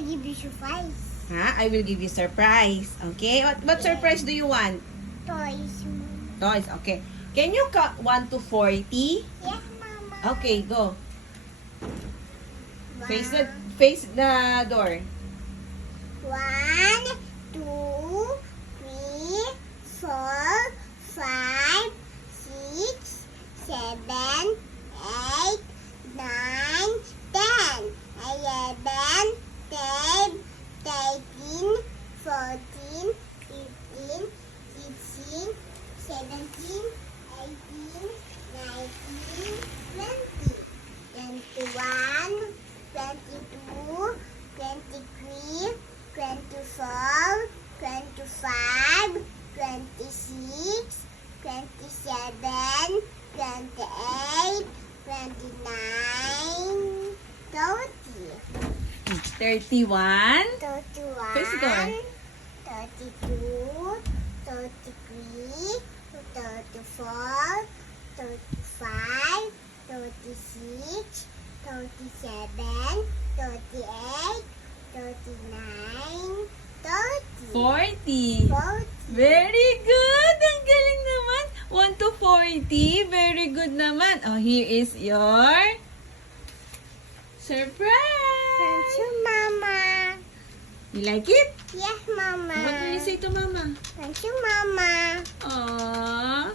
will give you surprise. I will give you surprise. Okay? What surprise do you want? Toys. Toys. Okay. Can you count 1 to 40? Yes, Mama. Okay, go. One, Face the door. 1, 2, 3, 4, 5, 6, 7, 8, 9, 10, 11, 12, 13, 14, 15, 16, 17, 18, 19, 20, 21, 22, 23, 24, 25, 26, 27, 28, 29, 30. 31. 31, Face the door. 32, 33, 34, 35, 36, 37, 38, 39, 30. 40. 40. Very good! Ang galing naman. 1 to 40. Very good naman. Oh, here is your surprise. Thank you, Mama. You like it? Yes, Mama. What will you say to Mama? Thank you, Mama. Aww.